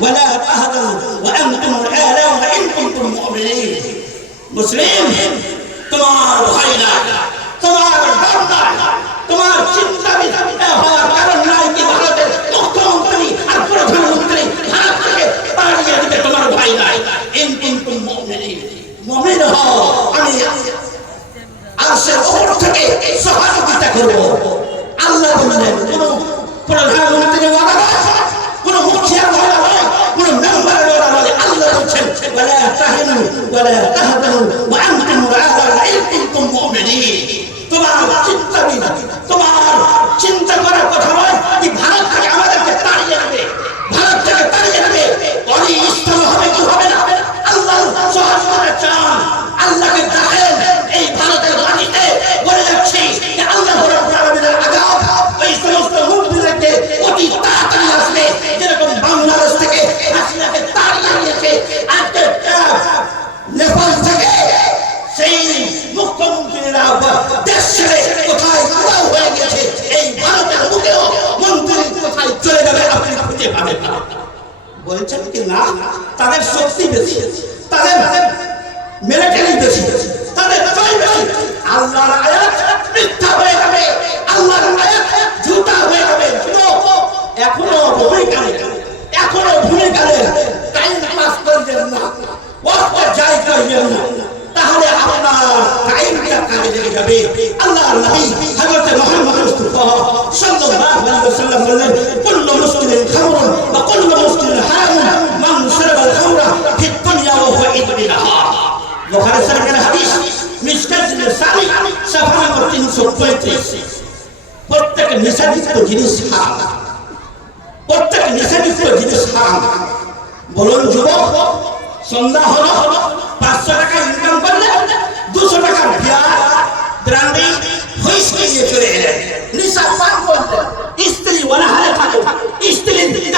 ولا تهزنوا وأنتم الأعلون إن كنتم مؤمنين মুসলিম তোমার ভয় নাই তোমার ডর নাই তোমার চিন্তা বিচিন্তা হওয়ার কারণ নাই কি ভারতের মুখ্যমন্ত্রী আর প্রধানমন্ত্রী ভারত থেকে পালিয়ে দিতে তোমার ভয় নাই ইন কিন্তু মমিন হও আমি আরশের ওপর থেকে সহযোগিতা করব আল্লাহ বললেন কোন প্রধানমন্ত্রী ওয়া আনতুম আ'লা ইন কুনতুম মুমিনিন তোমার চিন্তা বিনা তোমার চিন্তা করার বলছেন কি না? তাদের শক্তি বেশি, তাদের মিলিটারি বেশি, তাদের জয় বেশি। আল্লাহর আয়াত মিথ্যা হয়ে যাবে, আল্লাহর আয়াত ঝুটা হয়ে যাবে। এখনও ভূমিকালে এখনও ভূমিকালে টাইম পাস করবেন না, ওয়াক্ত যাই করবেন না। তাহলে আপনার টাইমটা কাজে লেগে যাবে। আল্লাহর নবী হযরত মুহাম্মদ মুস্তাফা সাল্লাল্লাহু আলাইহি ওয়াসাল্লাম বললেন বুখারী শরীফের হাদিস মিশকাত সাহি সাফা নম্বর 335 প্রত্যেক নিষেধিত জিনিস হারাম। প্রত্যেক নিষেধিত জিনিস হারাম। বলুন, যুবক হলো